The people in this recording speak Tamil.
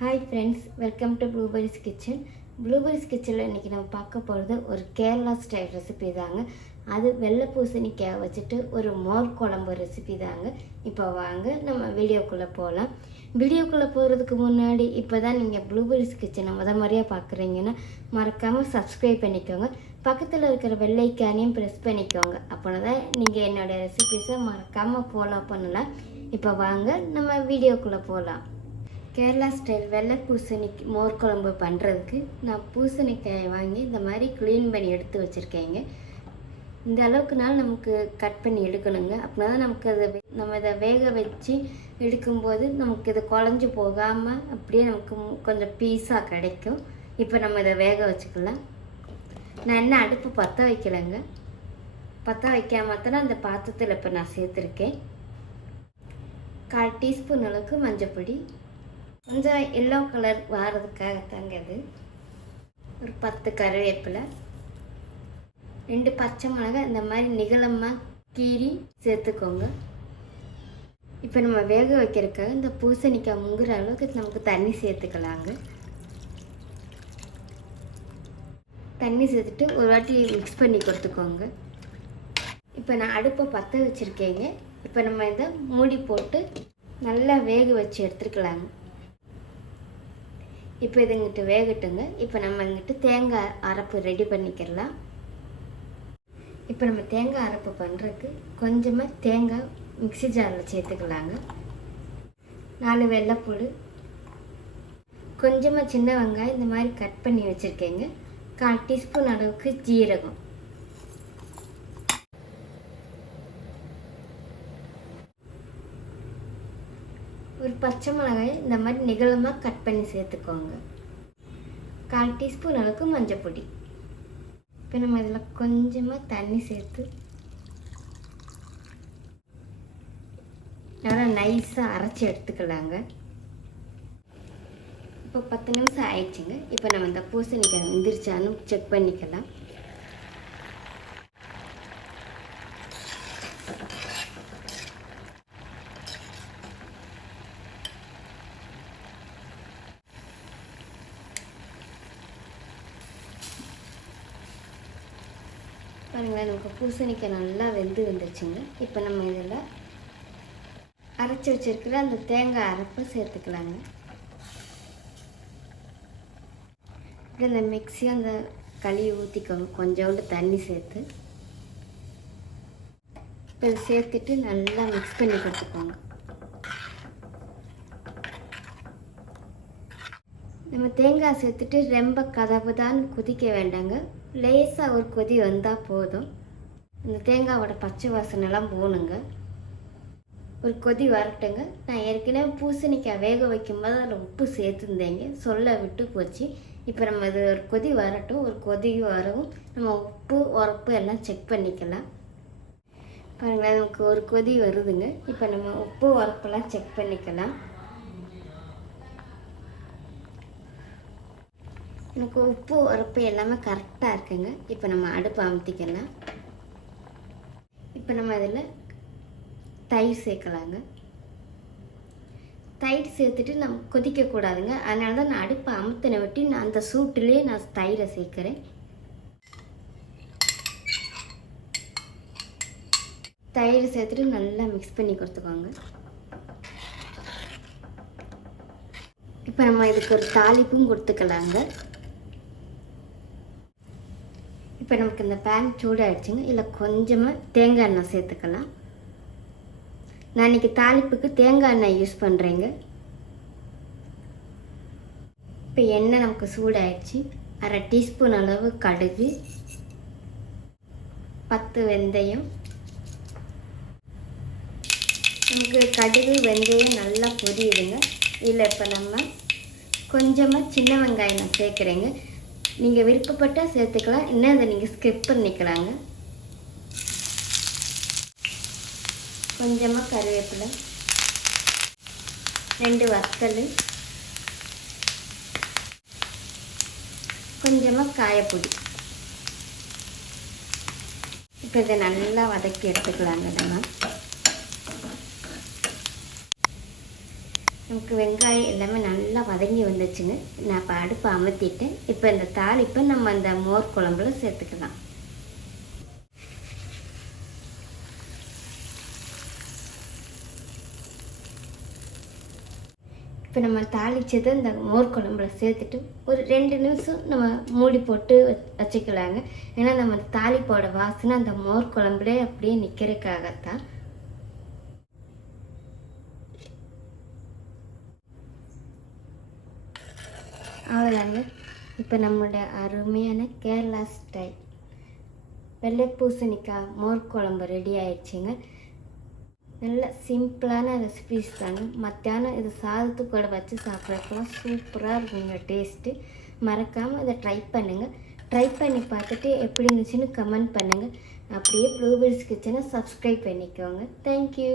Hi friends, welcome to blueberries kitchen. Blueberries கிச்சனில் இன்றைக்கி நம்ம பார்க்க போகிறது ஒரு கேரளா ஸ்டைல் ரெசிபி தாங்க. அது வெள்ளை பூசணிக்காய் வச்சுட்டு ஒரு மோர் குழம்பு ரெசிபி தாங்க. இப்போ வாங்க நம்ம வீடியோக்குள்ளே போகலாம். வீடியோக்குள்ளே போகிறதுக்கு முன்னாடி இப்போ தான் நீங்கள் ப்ளூபெரிஸ் கிச்சனை முறையாக பார்க்குறீங்கன்னா மறக்காமல் சப்ஸ்கிரைப் பண்ணிக்கோங்க. பக்கத்தில் இருக்கிற வெள்ளைக்கானையும் ப்ரெஸ் பண்ணிக்கோங்க. அப்போனா தான் நீங்கள் என்னோடய ரெசிபிஸை மறக்காமல் ஃபாலோ பண்ணலாம். இப்போ வாங்க நம்ம வீடியோக்குள்ளே போகலாம். கேரளா ஸ்டைல் வெள்ளை பூசணிக்காய் மோர் குழம்பு பண்ணுறதுக்கு நான் பூசணிக்காயை வாங்கி இந்த மாதிரி க்ளீன் பண்ணி எடுத்து வச்சுருக்கேங்க. இந்த அளவுக்குனாலும் நமக்கு கட் பண்ணி எடுக்கணுங்க. அப்படின்னா தான் நமக்கு நம்ம இதை வேக வச்சு எடுக்கும்போது நமக்கு இது குழஞ்சி போகாமல் அப்படியே நமக்கு கொஞ்சம் பீஸாக கிடைக்கும். இப்போ நம்ம இதை வேக வச்சுக்கலாம். நான் என்ன அடுப்பு பற்ற வைக்கலைங்க. பற்ற வைக்காம தான் அந்த பாத்திரத்தில் இப்போ நான் சேர்த்துருக்கேன். 1/4 டீஸ்பூன் அளவுக்கு மஞ்சப்பொடி, கொஞ்சம் எல்லோ கலர் வாரதுக்காகத்தாங்க இது. ஒரு 10 கருவேப்பிலை, 2 பச்சை மிளகாய் இந்த மாதிரி நிகழமாக கீறி சேர்த்துக்கோங்க. இப்போ நம்ம வேக வைக்கிறதுக்காக இந்த பூசணிக்காய் முங்குற அளவுக்கு நமக்கு தண்ணி சேர்த்துக்கலாங்க. தண்ணி சேர்த்துட்டு ஒரு வாட்டி மிக்ஸ் பண்ணி கொடுத்துக்கோங்க. இப்போ நான் அடுப்பை பற்ற வச்சுருக்கேங்க. இப்போ நம்ம இதை மூடி போட்டு நல்லா வேக வச்சு எடுத்துக்கலாங்க. இப்போ இது இங்கிட்டு வேகட்டுங்க. இப்போ நம்ம இங்கிட்டு தேங்காய் அரைப்பு ரெடி பண்ணிக்கலாம். இப்போ நம்ம தேங்காய் அரைப்பு பண்ணுறதுக்கு கொஞ்சமாக தேங்காய் மிக்ஸி ஜாரில் சேர்த்துக்கலாங்க. 4 வெள்ளைப்பூடு, கொஞ்சமாக சின்ன வெங்காயம் இந்த மாதிரி கட் பண்ணி வச்சுருக்கேங்க. 1/4 டீஸ்பூன் அளவுக்கு ஜீரகம், ஒரு பச்சை மிளகாய் இந்த மாதிரி நிகழமாக கட் பண்ணி சேர்த்துக்கோங்க. 1/4 டீஸ்பூன் அளவுக்கு மஞ்சள் பொடி. இப்போ நம்ம இதில் கொஞ்சமாக தண்ணி சேர்த்து நல்லா நைஸாக அரைச்சி எடுத்துக்கலாங்க. இப்போ 10 நிமிஷம் ஆயிடுச்சுங்க. இப்போ நம்ம இந்த பூசணிக்காய் வெந்துருச்சான்னு செக் பண்ணிக்கலாம். பாருங்களேன், நமக்கு பூசணிக்காய் நல்லா வந்துருச்சுங்க. இப்போ நம்ம இதில் அரைச்சி வச்சுருக்கிற அந்த தேங்காய் அரைப்பை சேர்த்துக்கலாங்க. இப்படி அந்த மிக்ஸி அந்த களியை ஊற்றிக்கோங்க, கொஞ்சோண்டு தண்ணி சேர்த்து. இப்போ இதை சேர்த்துட்டு நல்லா மிக்ஸ் பண்ணி கொடுத்துக்கோங்க. நம்ம தேங்காய் சேர்த்துட்டு ரொம்ப கதவுதான் கொதிக்க வேண்டாங்க. லேசாக ஒரு கொதி வந்தால் போதும். இந்த தேங்காயோட பச்சை வாசனைலாம் போகணுங்க. ஒரு கொதி வரட்டுங்க. நான் ஏற்கனவே பூசணிக்காய் வேக வைக்கும்போது அதில் உப்பு சேர்த்துருந்தேங்க, சொல்ல விட்டு போச்சு. இப்போ நம்ம இது ஒரு கொதி வரட்டும். ஒரு கொதி வரவும் நம்ம உப்பு உரப்பு எல்லாம் செக் பண்ணிக்கலாம். பாருங்களேன், நமக்கு ஒரு கொதி வருதுங்க. இப்போ நம்ம உப்பு உரப்பெல்லாம் செக் பண்ணிக்கலாம். எனக்கு உப்பு உரப்பு எல்லாமே கரெக்டாக இருக்குங்க. இப்போ நம்ம அடுப்பு அமுத்திக்கலாம். இப்போ நம்ம அதில் தயிர் சேர்க்கலாங்க. தயிர் சேர்த்துட்டு நம்ம கொதிக்கக்கூடாதுங்க. அதனால தான் நான் அடுப்பை அமுத்தின விட்டு நான் அந்த சூட்டிலே நான் தயிரை சேர்க்குறேன். தயிர் சேர்த்துட்டு நல்லா மிக்ஸ் பண்ணி கொடுத்துக்கோங்க. இப்போ நம்ம இதுக்கு ஒரு தாளிப்பும் கொடுத்துக்கலாங்க. இப்போ நமக்கு இந்த பேன் சூடாகிடுச்சுங்க. இல்லை கொஞ்சமாக தேங்காய் எண்ணெய் சேர்த்துக்கலாம். நான் இன்றைக்கி தாளிப்புக்கு தேங்காய் எண்ணெய் யூஸ் பண்ணுறேங்க. இப்போ எண்ணெய் நமக்கு சூடாகிடுச்சு. 1/2 டீஸ்பூன் அளவு கடுகு, 10 வெந்தயம். நமக்கு கடுகு வெந்தயம் நல்லா பொரியுதுங்க. இதில் இப்போ நம்ம கொஞ்சமாக சின்ன வெங்காயம் நான் சேர்க்குறேங்க. நீங்கள் விருப்பப்பட்டால் சேர்த்துக்கலாம், இன்னும் அதை நீங்கள் ஸ்கிப் பண்ணிக்கலாங்க. கொஞ்சமாக கருவேப்பிலை, 2 வத்தல், கொஞ்சமாக காயப்பொடி. இப்போ இதை நல்லா வதக்கி எடுத்துக்கலாங்க. நம்ம நமக்கு வெங்காயம் எல்லாமே நல்லா வதங்கி வந்துச்சுங்க. நான் இப்போ அடுப்பை அமர்த்திட்டேன். இப்போ இந்த தாளிப்பை நம்ம அந்த மோர் குழம்புல சேர்த்துக்கலாம். இப்போ நம்ம தாளித்ததை இந்த மோர் குழம்புல சேர்த்துட்டு ஒரு 2 நிமிஷம் நம்ம மூடி போட்டு வச்சுக்கலாங்க. ஏன்னா நம்ம தாளிப்போட வாசனை அந்த மோர் குழம்புலே அப்படியே நிற்கிறதுக்காகத்தான். அவ்வளோதாங்க. இப்போ நம்மளுடைய அருமையான கேரளா ஸ்டைல் வெள்ளை பூசணிக்காய் மோர் குழம்பு ரெடி ஆயிடுச்சுங்க. நல்ல சிம்பிளான ரெசிபீஸ் தாங்க. மத்தியானம் இது சாதத்துக்கு கூட வச்சு சாப்பிட்றதுக்குலாம் சூப்பராக இருக்குங்க டேஸ்ட்டு. மறக்காமல் இதை ட்ரை பண்ணுங்கள். ட்ரை பண்ணி பார்த்துட்டு எப்படி இருந்துச்சுன்னு கமெண்ட் பண்ணுங்கள். அப்படியே ப்ளூபெர்ரிஸ் கிச்சனை சப்ஸ்கிரைப் பண்ணிக்கோங்க. தேங்க்யூ.